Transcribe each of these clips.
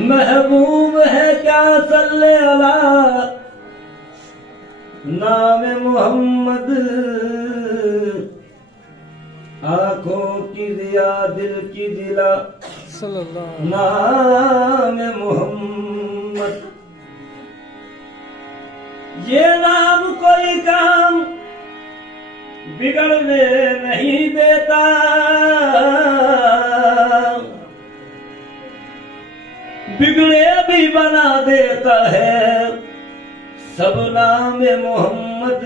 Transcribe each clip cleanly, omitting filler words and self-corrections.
महबूब है क्या सल्ले अला नाम मोहम्मद, आंखों की दिया दिल की दिला नाम मोहम्मद। ये नाम कोई काम बिगड़ने नहीं देता, बिगड़े भी बना देता है सब नाम मोहम्मद।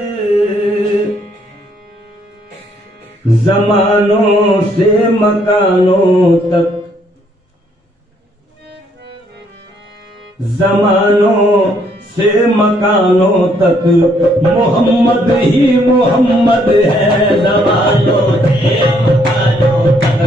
जमानों से मकानों तक, जमानों से मकानों तक मोहम्मद ही मोहम्मद है। जमानों से मकानों तक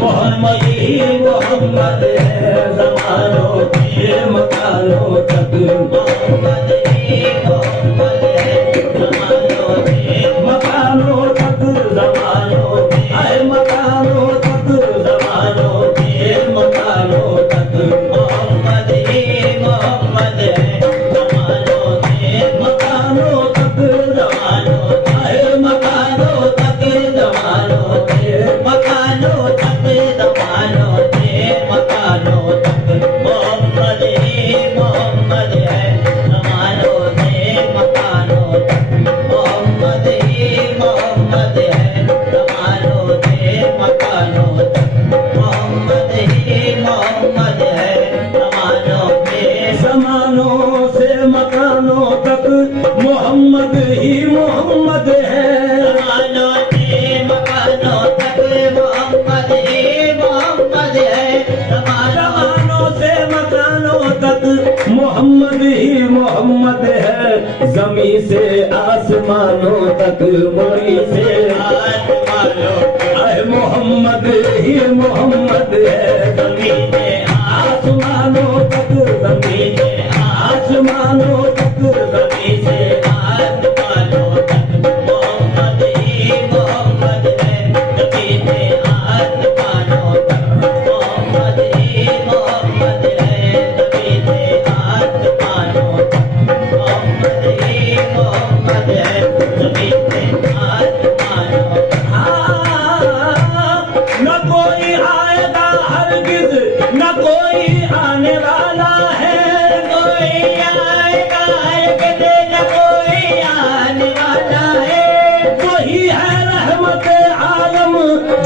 मोहम्मद ही मोहम्मद है। जमानों से मकानों तक मोहम्मद ही मोहम्मद है। जमानों से मकानों तक, जमानों आए मकानों तक, जमानों से मकानों तक मोहम्मद ही मोहम्मद है। जमानों से मकानों तक, जमानों आए मकानों तक, जमानों से मकानों तक, जमानों से मकानों तक मोहम्मद ही मोहम्मद है। जमानों से मकानों तक मोहम्मद ही मोहम्मद है। जमानों से मकानों तक मोहम्मद ही मोहम्मद है। जमानों से मकानों तक मोहम्मद ही मोहम्मद है। जमानों से मकानों तक मोहम्मद ही मोहम्मद है। जमानों से मकानों तक मोहम्मद ही मोहम्मद है। जमी से आसमानों तक, मोरी से आसमानों तक मोहम्मद ही मोहम्मद है। जमी से आसमानों तक, जमी से आसमानों तक, जमी से आसमानों तक मोहम्मद ही मोहम्मद है। जमी से आसमानों तक मोहम्मद ही मोहम्मद है। जमी से आसमानों तक मोहम्मद ही मोहम्मद है। जमी से आसमानों तक न कोई आएगा हरगिज, न कोई आने वाला है। कोई आएगा हरगिज, न कोई आने वाला है। वही है रहमत आलम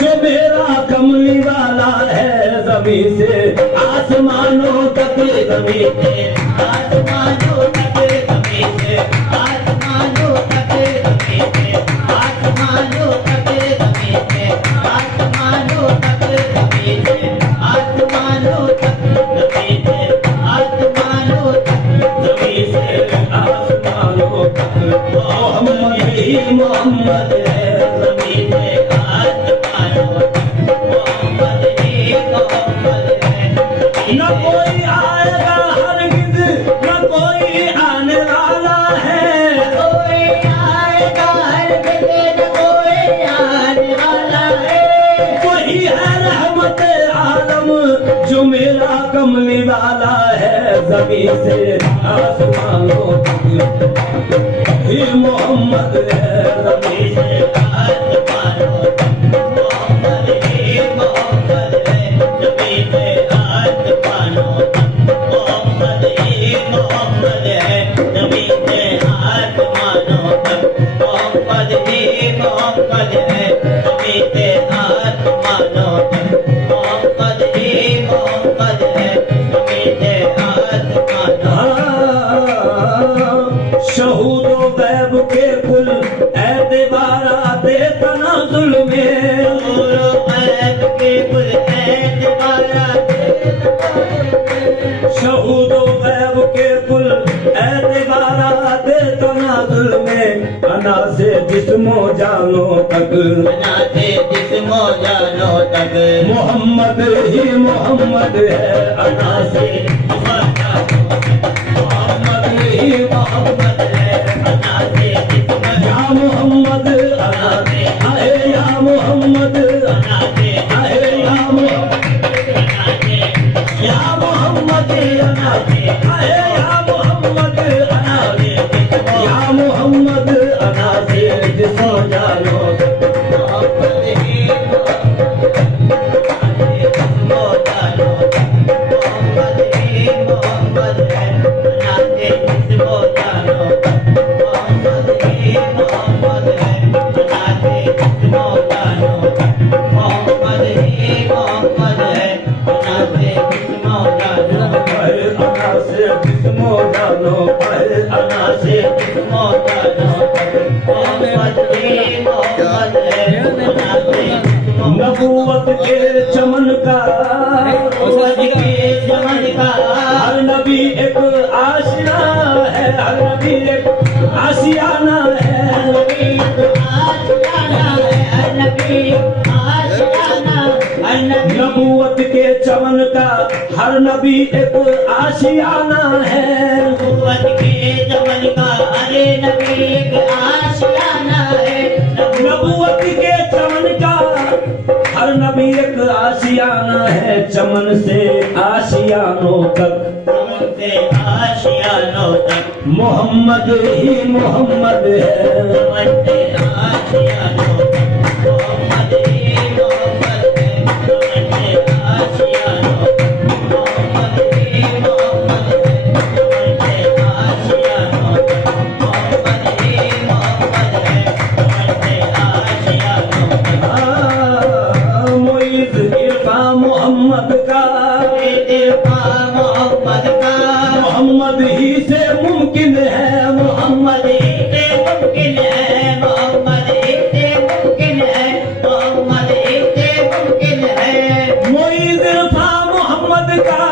जो मेरा कमली वाला है। जमी से आसमानों तक, जमी से आसमानों तक, जमी से आसमानों तक, जमी से आसमानों तक, जमी से आसमानों तक, जमी से आसमानों तक, जमी से आसमानों तक, जमी से आसमानों तक मोहम्मद ही मोहम्मद है। जमी से आसमानों तक मोहम्मद ही मोहम्मद है। न कोई आएगा हरगिज, न कोई आने वाला है। कोई आएगा हरगिज, न कोई आने वाला है। वही है रहमत आलम जो मेरा कमली वाला है। जमी से आसमानों तक ही मोहम्मद है। जमी से आसमानों तक मोहम्मद ही मोहम्मद है। जमी से आसमानों तक मोहम्मद ही मोहम्मद है। जमी से आसमानों तक मोहम्मद ही मोहम्मद है। जमी से आसमानों तक मोहम्मद ही मोहम्मद है। जमी से शहूदो गैब के कुल एतबाराते तनाजुल में, गैब के कुल एतबाराते, शहूदो गैब के कुल एतबाराते तनाजुल में। अना से जिस्मो जानो तक, अना से जिस्मो जानो तक मोहम्मद ही मोहम्मद है। अना से मोहम्मद ही मोहम्मद है। अना से या मोहम्मद, अना से आए या से जिस्मो जानो तक मोहम्मद ही मोहम्मद है अना से नबूवत के चमन का हर नबी एक आशिया है हर नबी एक आशियाना है हर नबी एक आशियाना है हर नबी आशियाना हर नबी नबूवत के चमन का हर नबी एक आशियाना है नबूवत के चमन का अरे नबी एक आशियाना है नबूवत के चमन का हर नबी एक आशियाना है चमन से आशियानों तक चमन से आशियानों तक मोहम्मद ही मोहम्मद है चमन से आशियानों तक मोहम्मद ही मोहम्मद है चमन से आशियानों तक मोहम्मद ही मोहम्मद है चमन से आशियानों तक मोहम्मद ही मोहम्मद है चमन से आशियानों तक मोइज़ इरफान मोहम्मद का इरफान मोहम्मद का मोहम्मद ही से मुमकिन है मोहम्मद ही से मुमकिन है मोहम्मद ही से मुमकिन है मोहम्मद ही से मुमकिन है मोइज़ इरफान मोहम्मद का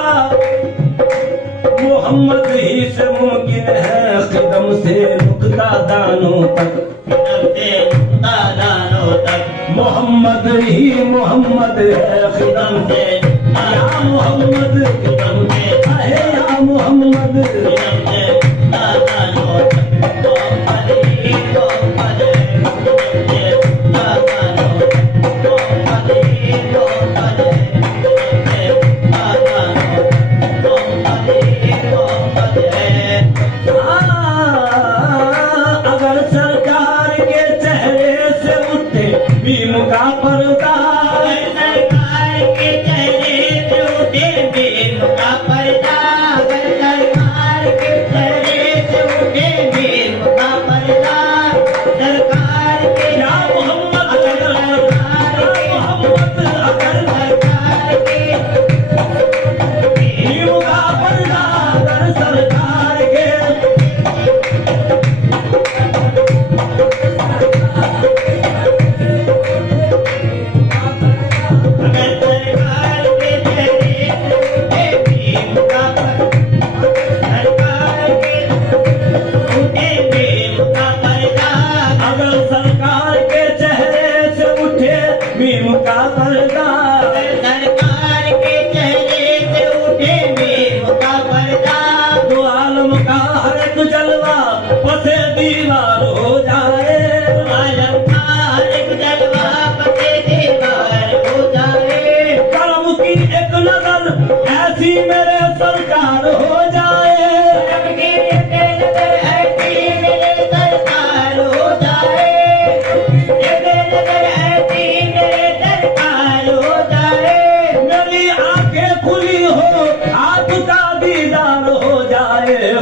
मोहम्मद ही से मुमकिन है क़दम से नुक्ता दानों तक क़दम से नुक्ता दानों तक मोहम्मद ही मोहम्मद है क़दम से या मोहम्मद क़दम से है या मोहम्मद क़दम से दादानो तक मोहम्मद ही मोहम्मद है क़दम से दादानो तक मोहम्मद ही मोहम्मद है क़दम से दादानो तक मोहम्मद ही मोहम्मद है अगर सरकार के चेहरे से उठे भीम का पर्दा सरकार के चेहरे से उठे भीम का पर्दा सरकार के चेहरे से उठे भीम का पर्दा सरकार के या मोहम्मद मोहम्मद अगर सरकार के भीम का पर्दा अगर सरकार के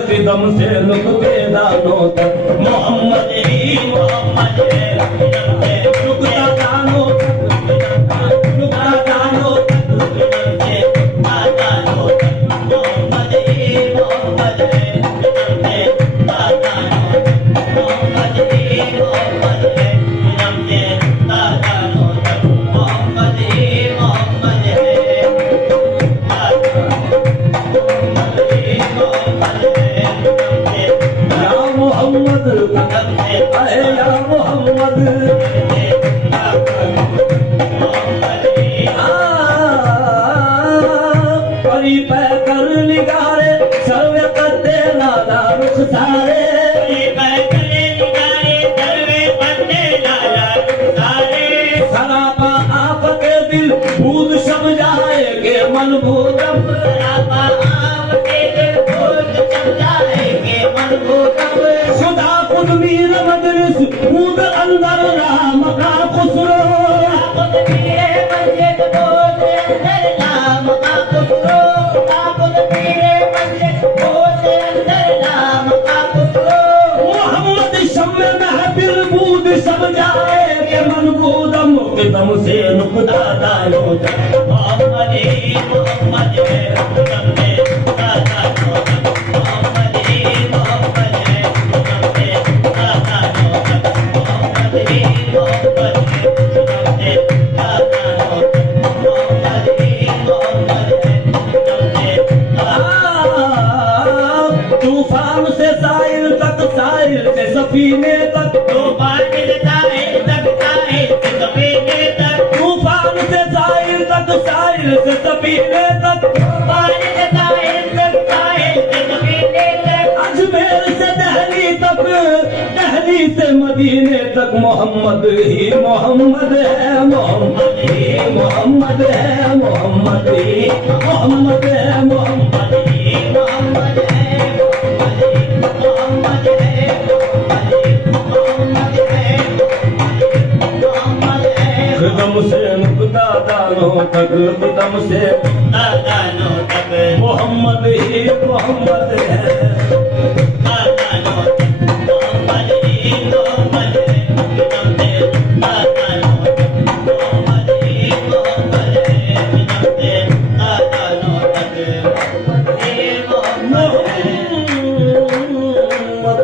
क़दम से नुक्ते दानों तक मोहम्मद ही मोहम्मद है क़दम से नुक्ता दानों तक नुक्ता दानों तक क़दम से दानों तक मोहम्मद ही मोहम्मद है क़दम से दानों तक मोहम्मद ही मोहम्मद है क़दम से दानों तक मोहम्मद ही मोहम्मद है मोहम्मद ही मोहम्मद है या मोहम्मद अरे या मोहम्मद परी पैकर निगारे सर्वे करते लाला रुख सारे पैकर निगारे सर्वे करते लाला रुख सारे सरापा आपके दिल भूत सब जाएंगे मन भूतम सरापा आपके दिल भूत सब जाएंगे मन भूतम खुदा खुद मीर मजलिस खुद अंदर राम का खुसरो खुद मीर मस्जिद खुद अंदर राम का खुसरो खुद मीर मस्जिद खुद अंदर राम का खुसरो मोहम्मद शम्मे महफिल बूद सब जाएंगे मन बूदम क़दम से नुक्ता दानों तक मोहम्मद ही मोहम्मद है क़दम से दानों तक मोहम्मद ही मोहम्मद है सफीने तक, तूफान से साहिल तक, साहिल से सफीने तक, तूफान से साहिल तक, साहिल से सफीने तक, तूफान से साहिल तक, साहिल से सफीने तक, अजमेर से दिल्ली तक, दिल्ली से मदीने तक, मोहम्मद ही मोहम्मद है, मोहम्मद ही मोहम्मद है, मोहम्मद ही मोहम्मद है, मोहम्मद ही मोहम्मद है, मोहम्मद है, मोहम्मद है, मोहम्मद है, कदम से नुक्ता दानों तक, कदम से दादानों तक, मोहम्मद ही मोहम्मद है, दादानों तक, मोहम्मद ही मोहम्मद है, कदम से दादानों तक, मोहम्मद ही मोहम्मद है, कदम से दादानों तक, मोहम्मद ही मोहम्मद है। मोहम्मद